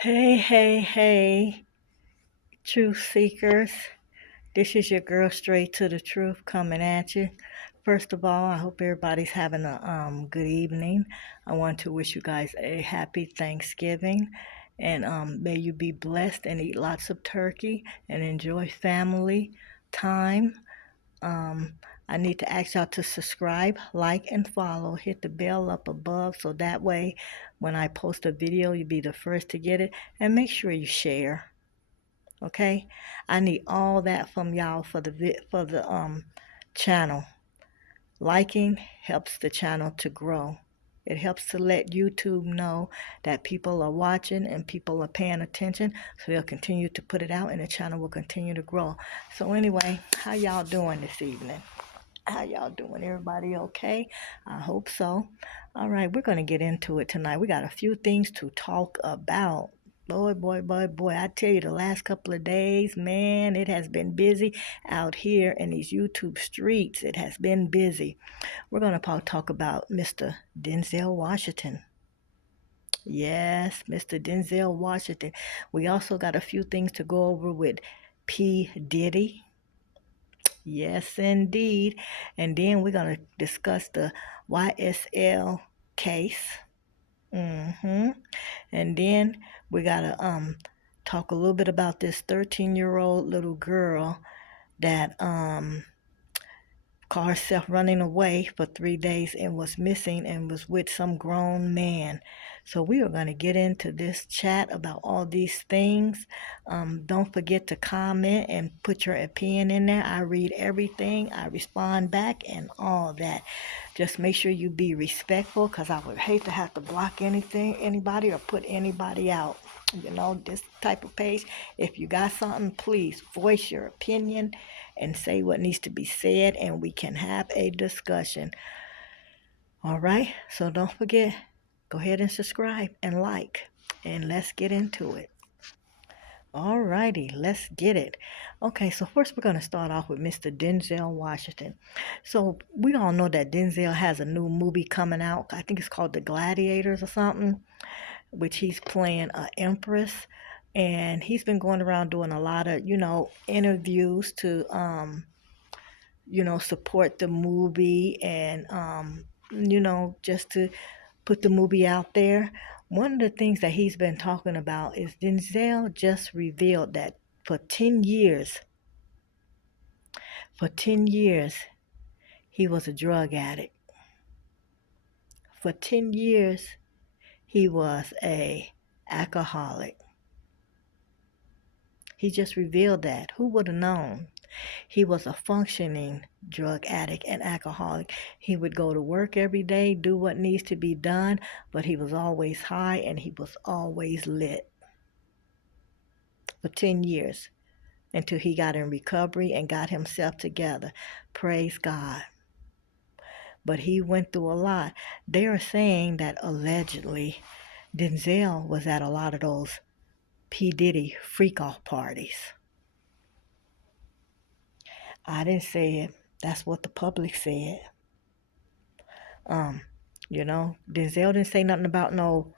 Hey, hey, hey, truth seekers. This is your girl straight to the truth coming at you. First of all, I hope everybody's having a good evening. I want to wish you guys a happy Thanksgiving and may you be blessed and eat lots of turkey and enjoy family time. Um, I need to ask y'all to subscribe, like, and follow. Hit the bell up above so that way when I post a video, you'll be the first to get it. And make sure you share. Okay, I need all that from y'all for the channel. Liking helps the channel to grow. It helps to let YouTube know that people are watching and people are paying attention, so they'll continue to put it out and the channel will continue to grow. So anyway, how y'all doing this evening? How y'all doing? Everybody okay? I hope so. All right, we're going to get into it tonight. We got a few things to talk about. Boy, I tell you, the last couple of days, man, it has been busy out here in these YouTube streets. It has been busy. We're going to talk about Mr. Denzel Washington. Yes, Mr. Denzel Washington. We also got a few things to go over with P. Diddy. Yes, indeed. And then we're going to discuss the YSL case. Mm-hmm. And then we got to talk a little bit about this 13-year-old little girl that caught herself running away for 3 days and was missing and was with some grown man. So we are going to get into this chat about all these things. Don't forget to comment and put your opinion in there. I read everything. I respond back and all that. Just make sure you be respectful because I would hate to have to block anybody, or put anybody out. You know, this type of page, if you got something, please voice your opinion and say what needs to be said, and we can have a discussion. All right, so don't forget, go ahead and subscribe and like, and let's get into it. All righty, let's get it. Okay, so first we're going to start off with Mr. Denzel Washington. So we all know that Denzel has a new movie coming out. I think it's called The Gladiators or something, which he's playing an empress. And he's been going around doing a lot of, interviews to support the movie and, just to put the movie out there. One of the things that he's been talking about is Denzel just revealed that for 10 years, for 10 years, he was a drug addict. For 10 years, he was a alcoholic. He just revealed that. Who would have known? He was a functioning drug addict and alcoholic. He would go to work every day, do what needs to be done, but he was always high and he was always lit for 10 years until he got in recovery and got himself together. Praise God. But he went through a lot. They are saying that allegedly Denzel was at a lot of those P. Diddy freak-off parties. I didn't say it. That's what the public said. Um, Denzel didn't say nothing about no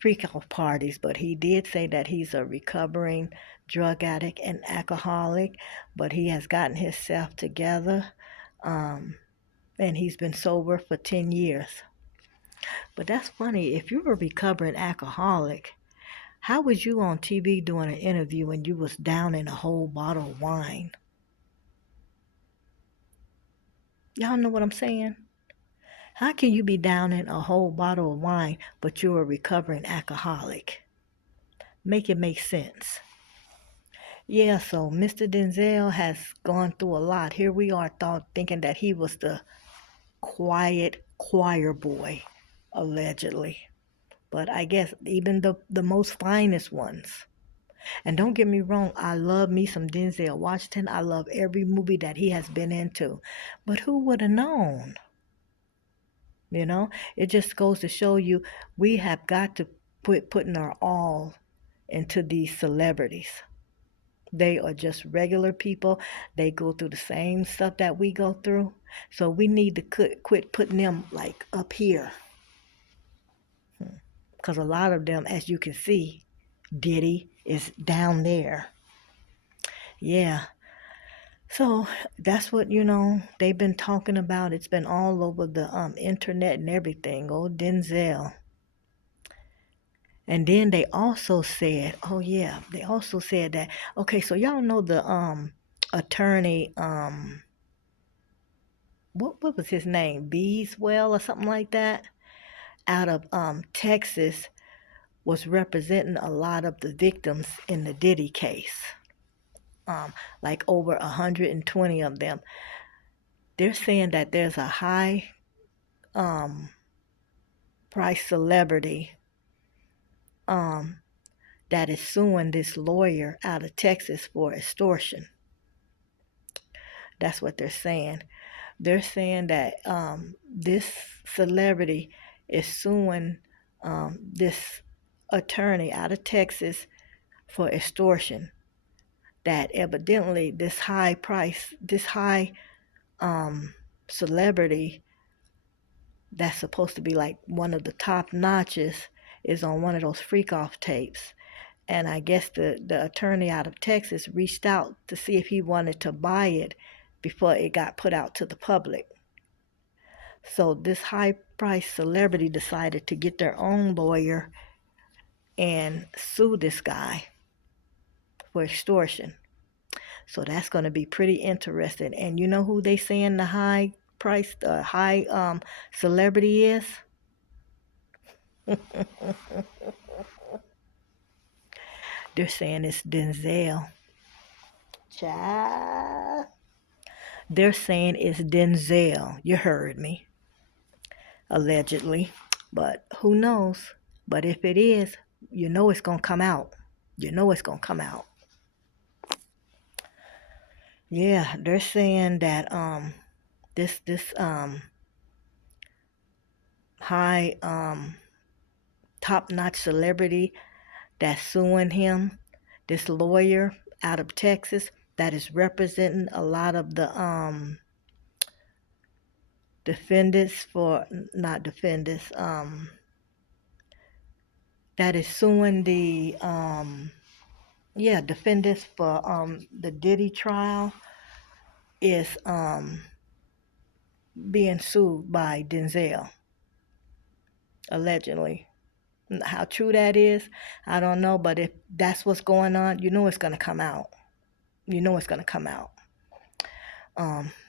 freak-off parties, but he did say that he's a recovering drug addict and alcoholic, but he has gotten himself together, and he's been sober for 10 years. But that's funny. If you're a recovering alcoholic, how was you on TV doing an interview when you was down in a whole bottle of wine? Y'all know what I'm saying? How can you be down in a whole bottle of wine, but you're a recovering alcoholic? Make it make sense. Yeah, so Mr. Denzel has gone through a lot. Here we are thinking that he was the quiet choir boy, allegedly. But I guess even the most finest ones. And don't get me wrong, I love me some Denzel Washington. I love every movie that he has been into. But who would have known? It just goes to show you we have got to putting our all into these celebrities. They are just regular people. They go through the same stuff that we go through. So we need to quit putting them like up here. Because a lot of them, as you can see, Diddy is down there. Yeah. So that's what, they've been talking about. It's been all over the internet and everything. Oh, Denzel. And then they also said, oh yeah, they also said that, okay, so y'all know the attorney, what was his name? Beeswell or something like that, out of Texas, was representing a lot of the victims in the Diddy case. Like over 120 of them. They're saying that there's a high um price celebrity um that is suing this lawyer out of Texas for extortion. That's what they're saying. They're saying that this celebrity is suing this attorney out of Texas for extortion. That evidently this high celebrity that's supposed to be like one of the top notches is on one of those freak off tapes. And I guess the attorney out of Texas reached out to see if he wanted to buy it before it got put out to the public. So this high priced celebrity decided to get their own lawyer and sue this guy for extortion. So that's going to be pretty interesting. And you know who they saying the high celebrity is? They're saying it's Denzel. Child. They're saying it's Denzel. You heard me. Allegedly. But who knows? But if it is, you know it's going to come out. You know it's going to come out. Yeah, they're saying that this high top-notch celebrity that's suing him, this lawyer out of Texas that is representing a lot of the defendants for not defendants that is suing the defendants for the Diddy trial is being sued by Denzel allegedly. How true that is, I don't know, but if that's what's going on, you know it's gonna come out. You know it's gonna come out.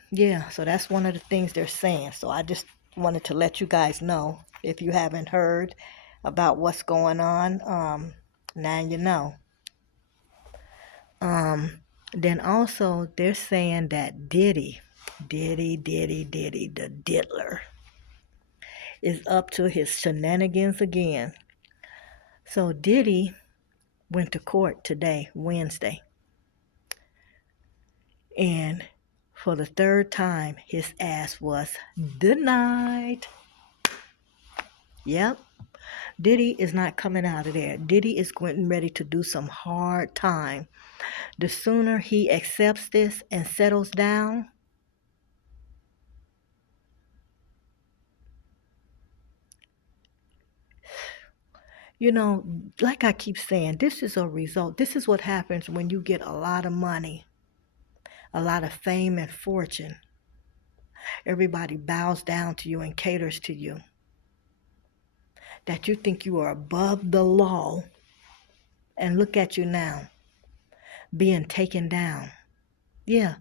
Yeah, so that's one of the things they're saying. So I just wanted to let you guys know if you haven't heard about what's going on. Now you know. Then also they're saying that Diddy, the diddler, is up to his shenanigans again. So Diddy went to court today, Wednesday, and for the third time, his ass was denied. Yep, Diddy is not coming out of there. Diddy is getting ready to do some hard time. The sooner he accepts this and settles down, like I keep saying, this is a result. This is what happens when you get a lot of money, a lot of fame and fortune. Everybody bows down to you and caters to you. That you think you are above the law. And look at you now, being taken down. Yeah,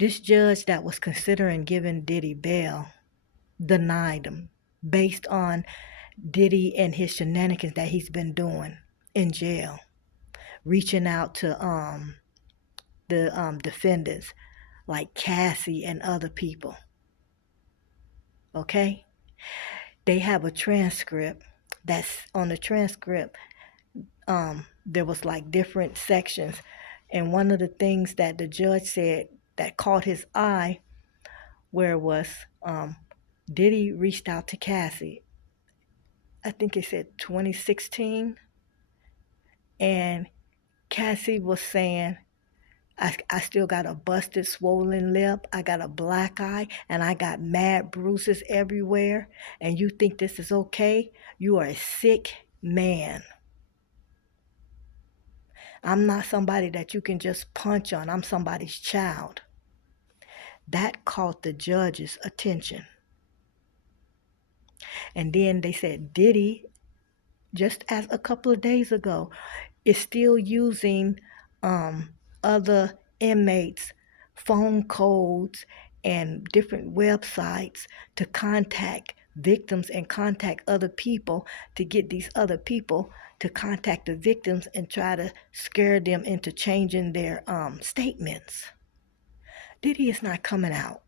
this judge that was considering giving Diddy bail denied him based on Diddy and his shenanigans that he's been doing in jail, reaching out to the defendants like Cassie and other people. Okay? They have a transcript. That's on the transcript. There was like different sections, and one of the things that the judge said that caught his eye, where was Diddy reached out to Cassie. I think it said 2016, and Cassie was saying, I still got a busted, swollen lip. I got a black eye, and I got mad bruises everywhere. And you think this is okay? You are a sick man. I'm not somebody that you can just punch on. I'm somebody's child. That caught the judge's attention. And then they said Diddy, just as a couple of days ago, is still using other inmates' phone codes and different websites to contact victims and contact other people to get these other people to contact the victims and try to scare them into changing their statements. Diddy is not coming out.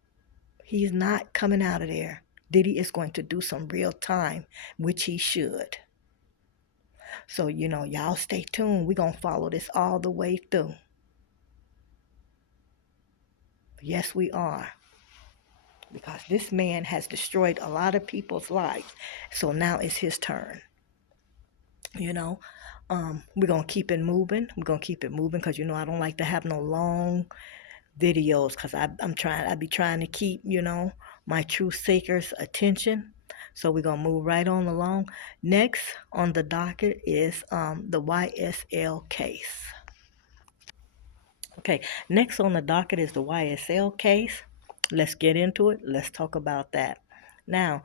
He's not coming out of there. Diddy is going to do some real time, which he should. So, y'all stay tuned. We're going to follow this all the way through. Yes, we are. Because this man has destroyed a lot of people's lives. So now it's his turn. We're going to keep it moving. We're going to keep it moving because, I don't like to have no long videos because I be trying to keep, my truth seekers' attention. So we're going to move right on along. Next on the docket is the YSL case. Okay, next on the docket is the YSL case. Let's get into it. Let's talk about that. Now,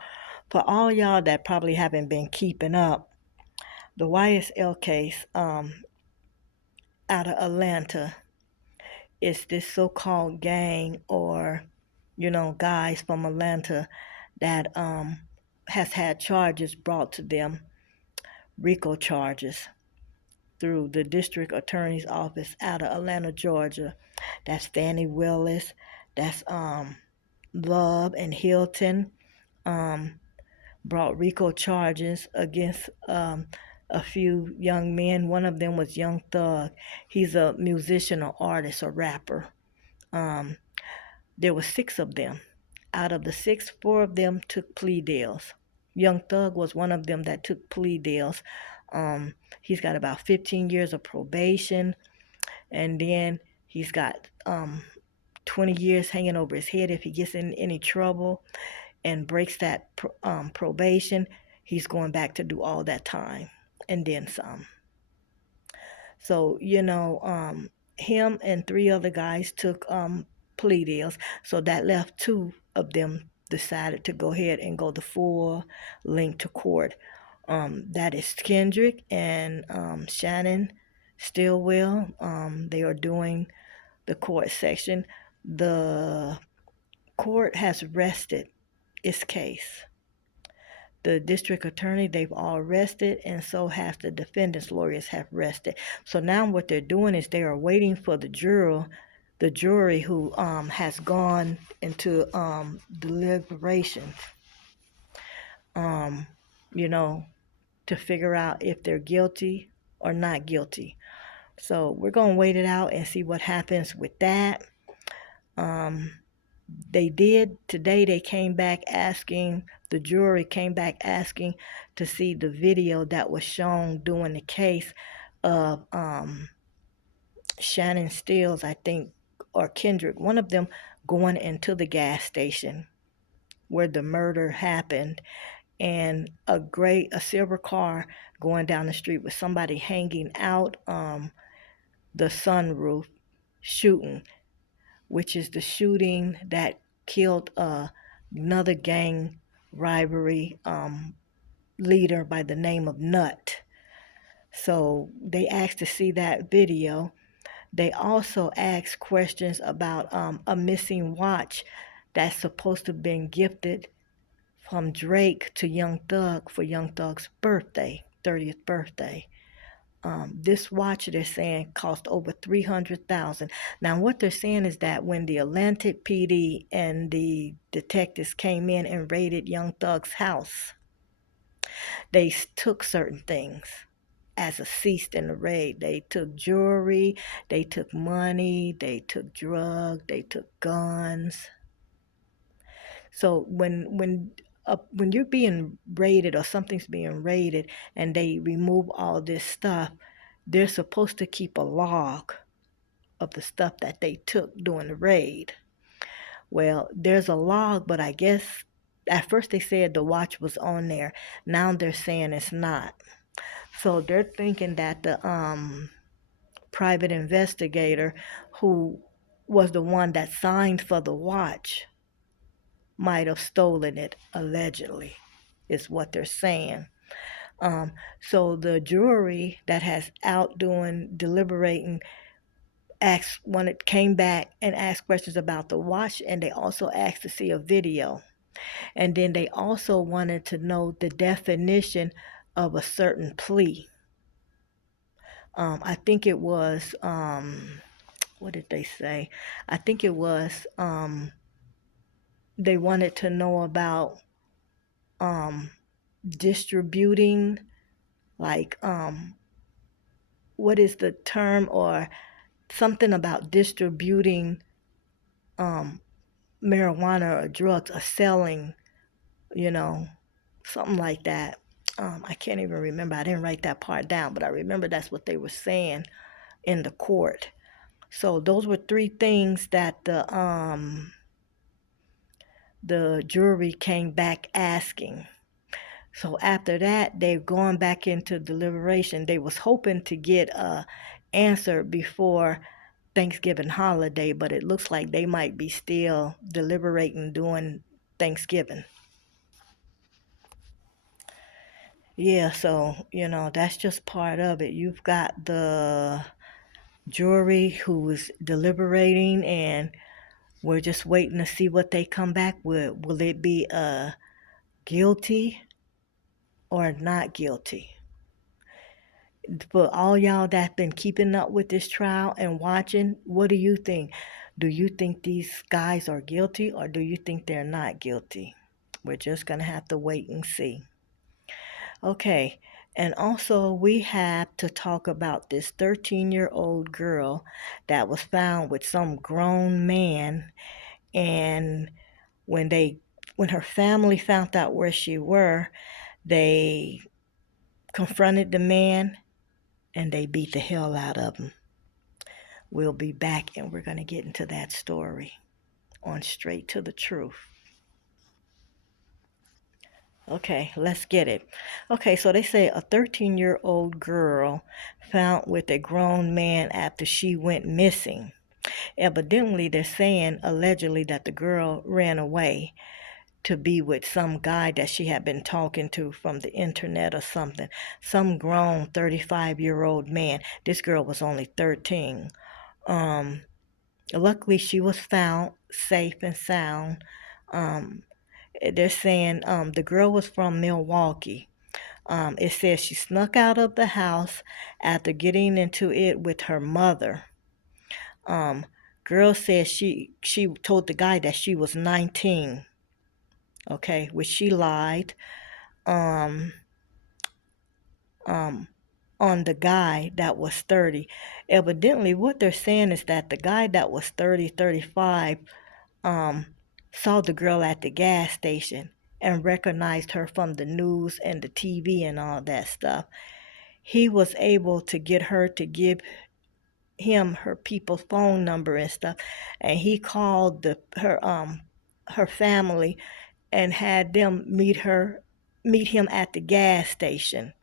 for all y'all that probably haven't been keeping up, the YSL case out of Atlanta is this so-called gang or, guys from Atlanta that has had charges brought to them, RICO charges, through the district attorney's office out of Atlanta, Georgia. That's Fannie Willis, that's Love and Hilton, brought RICO charges against a few young men. One of them was Young Thug. He's a musician, or artist, or rapper. There were 6 of them. Out of the 6, 4 of them took plea deals. Young Thug was one of them that took plea deals. He's got about 15 years of probation, and then he's got 20 years hanging over his head if he gets in any trouble and breaks that probation. He's going back to do all that time and then some. So, him and 3 other guys took plea deals. So that left 2 of them decided to go ahead and go the full length to court. That is Kendrick and Shannon Stillwell. They are doing the court section. The court has rested its case. The district attorney, they've all rested, and so has the defendant's lawyers have rested. So now what they're doing is they are waiting for the jury who has gone into deliberations, to figure out if they're guilty or not guilty. So we're going to wait it out and see what happens with that. Today they came back asking, the jury came back asking to see the video that was shown during the case of Shannon Stills, I think, or Kendrick, one of them going into the gas station where the murder happened, and a silver car going down the street with somebody hanging out the sunroof shooting, which is the shooting that killed another gang rivalry leader by the name of Nut. So they asked to see that video. They also asked questions about a missing watch that's supposed to have been gifted from Drake to Young Thug for Young Thug's birthday, 30th birthday. This watch, they're saying, cost over $300,000. Now, what they're saying is that when the Atlantic PD and the detectives came in and raided Young Thug's house, they took certain things as a ceased in the raid. They took jewelry, they took money, they took drugs, they took guns. So when you're being raided or something's being raided and they remove all this stuff, they're supposed to keep a log of the stuff that they took during the raid. Well, there's a log, but I guess at first they said the watch was on there. Now they're saying it's not. So they're thinking that the private investigator who was the one that signed for the watch might have stolen it, allegedly, is what they're saying. So the jury that has out doing deliberating asked when it came back and asked questions about the watch, and they also asked to see a video. And then they also wanted to know the definition of a certain plea. I think it was, what did they say? I think it was, they wanted to know about um, distributing, like, what is the term, or something about distributing um, marijuana or drugs, or selling, you know, something like that. I can't even remember. I didn't write that part down, but I remember that's what they were saying in the court. So those were three things that the jury came back asking. So after that, they've gone back into deliberation. They was hoping to get a answer before Thanksgiving holiday, but it looks like they might be still deliberating during Thanksgiving. Yeah, so, that's just part of it. You've got the jury who is deliberating, and we're just waiting to see what they come back with. Will it be guilty or not guilty? For all y'all that been keeping up with this trial and watching, what do you think? Do you think these guys are guilty, or do you think they're not guilty? We're just going to have to wait and see. Okay, and also we have to talk about this 13-year-old girl that was found with some grown man, and when they when her family found out where she were, they confronted the man and they beat the hell out of him. We'll be back and we're going to get into that story on Straight to the Truth. Okay, let's get it. Okay, so they say a 13-year-old girl found with a grown man after she went missing. Evidently, they're saying allegedly that the girl ran away to be with some guy that she had been talking to from the internet or something. Some grown 35-year-old man. This girl was only 13. Luckily, she was found safe and sound. Um, they're saying the girl was from Milwaukee. It says she snuck out of the house after getting into it with her mother. Um, Girl says she told the guy that she was 19. Okay, which she lied. Um, um, on the guy that was 30. Evidently, what they're saying is that the guy that was 30, 35, saw the girl at the gas station and recognized her from the news and the TV and all that stuff. He was able to get her to give him her people's phone number and stuff, and he called her family and had them meet him at the gas station.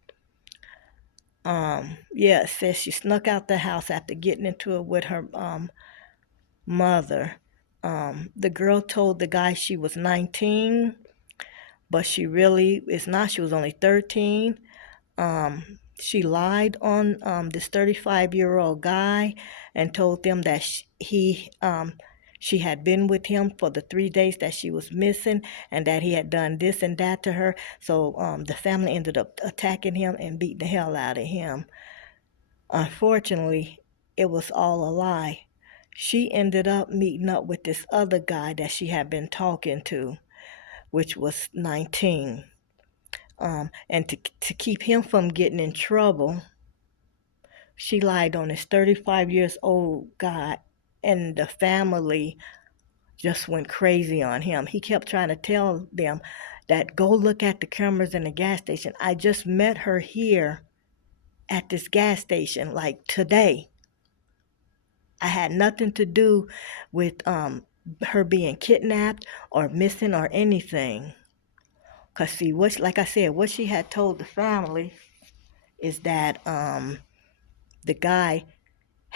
Yeah, it says she snuck out the house after getting into it with her mother. The girl told the guy she was 19, but she really is not. She was only 13. She lied on this 35-year-old guy and told them that she had been with him for the 3 days that she was missing, and that he had done this and that to her. So the family ended up attacking him and beating the hell out of him. Unfortunately, it was all a lie. She ended up meeting up with this other guy that she had been talking to, which was 19. And to keep him from getting in trouble, she lied on this 35 years old guy, and the family just went crazy on him. He kept trying to tell them that go look at the cameras in the gas station. I just met her here at this gas station like today. I had nothing to do with her being kidnapped or missing or anything. Cause see, like I said, what she had told the family is that the guy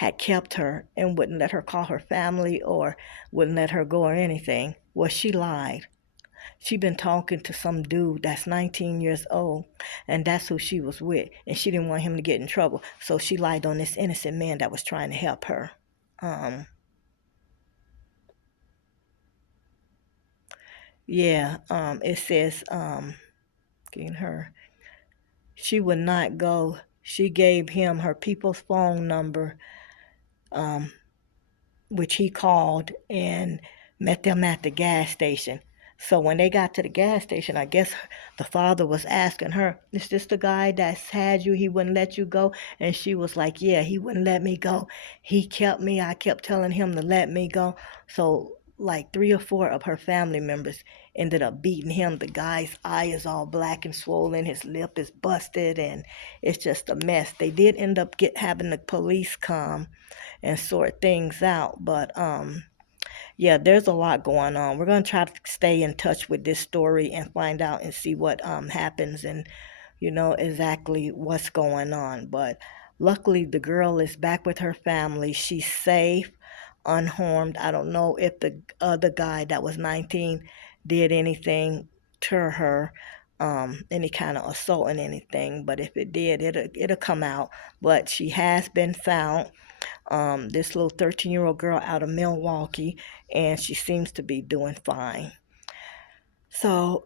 had kept her and wouldn't let her call her family or wouldn't let her go or anything. Well, she lied. She been talking to some dude that's 19 years old, and that's who she was with, and she didn't want him to get in trouble, so she lied on this innocent man that was trying to help her. Um, yeah, it says, getting her, she would not go. She gave him her people's phone number, um, which he called and met them at the gas station. So when they got to the gas station, I guess the father was asking her, "Is this the guy that's had you? He wouldn't let you go?" And she was like, "Yeah, he wouldn't let me go. He kept me. I kept telling him to let me go." So like 3 or 4 of her family members ended up beating him. The guy's eye is all black and swollen. His lip is busted, and it's just a mess. They did end up having the police come and sort things out. But yeah, there's a lot going on. We're gonna try to stay in touch with this story and find out and see what happens and exactly what's going on. But luckily, the girl is back with her family. She's safe, unharmed. I don't know if the other guy that was 19 did anything to her, any kind of assault and anything. But if it did, it'll come out. But she has been found, this little 13-year-old girl out of Milwaukee, and she seems to be doing fine. So,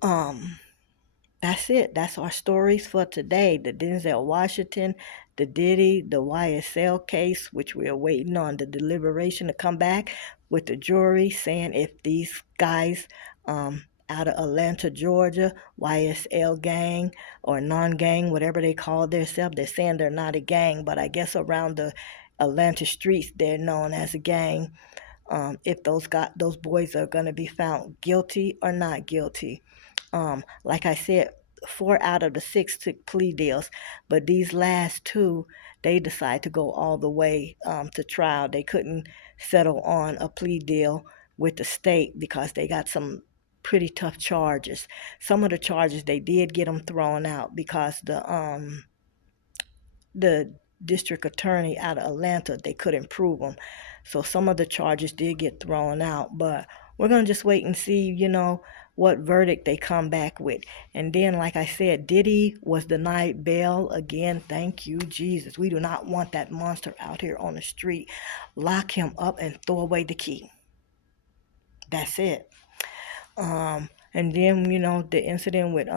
that's it. That's our stories for today. The Denzel Washington, the Diddy, the YSL case, which we are waiting on the deliberation to come back with the jury saying if these guys, out of Atlanta, Georgia, YSL gang or non-gang, whatever they call themselves, they're saying they're not a gang, but I guess around the Atlanta streets they're known as a gang. If those boys are going to be found guilty or not guilty. Like I said, 4 out of the 6 took plea deals, but these last two, they decided to go all the way to trial. They couldn't settle on a plea deal with the state because they got some pretty tough charges. Some of the charges they did get them thrown out because the district attorney out of Atlanta, they couldn't prove them. So some of the charges did get thrown out, but we're going to just wait and see, what verdict they come back with. And then, like I said, Diddy was denied bail again. Thank you, Jesus. We do not want that monster out here on the street. Lock him up and throw away the key. That's it. And then, the incident with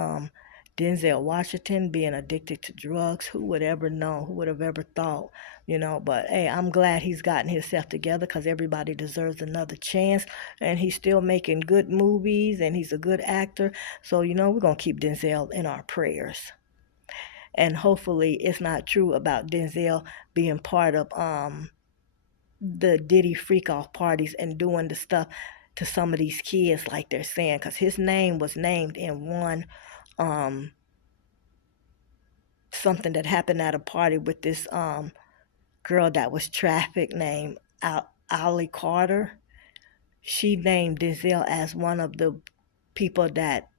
Denzel Washington being addicted to drugs. Who would ever know? Who would have ever thought? But hey, I'm glad he's gotten himself together because everybody deserves another chance. And he's still making good movies and he's a good actor. So, we're going to keep Denzel in our prayers. And hopefully it's not true about Denzel being part of the Diddy freak off parties and doing the stuff to some of these kids like they're saying, because his name was named in one um something that happened at a party with this girl that was trafficked named Ali Carter. She named Denzel as one of the people that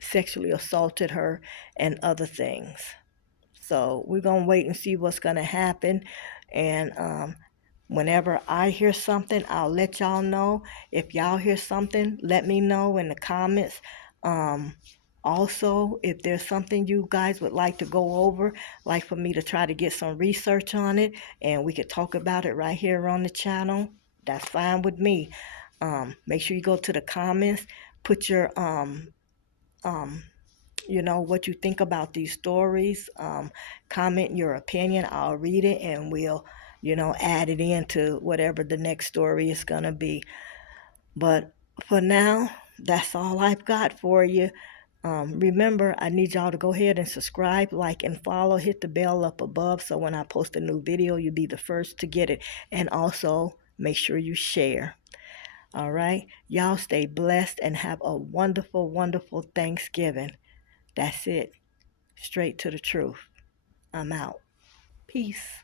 sexually assaulted her and other things. So we're gonna wait and see what's gonna happen. And whenever I hear something, I'll let y'all know. If y'all hear something, let me know in the comments. Um, Also, if there's something you guys would like to go over, like for me to try to get some research on it, and we could talk about it right here on the channel, that's fine with me. Make sure you go to the comments, put your um, what you think about these stories. Comment your opinion. I'll read it and we'll, add it into whatever the next story is going to be. But for now, that's all I've got for you. Remember, I need y'all to go ahead and subscribe, like, and follow. Hit the bell up above so when I post a new video, you'll be the first to get it. And also, make sure you share. All right? Y'all stay blessed and have a wonderful, wonderful Thanksgiving. That's it. Straight to the truth. I'm out. Peace.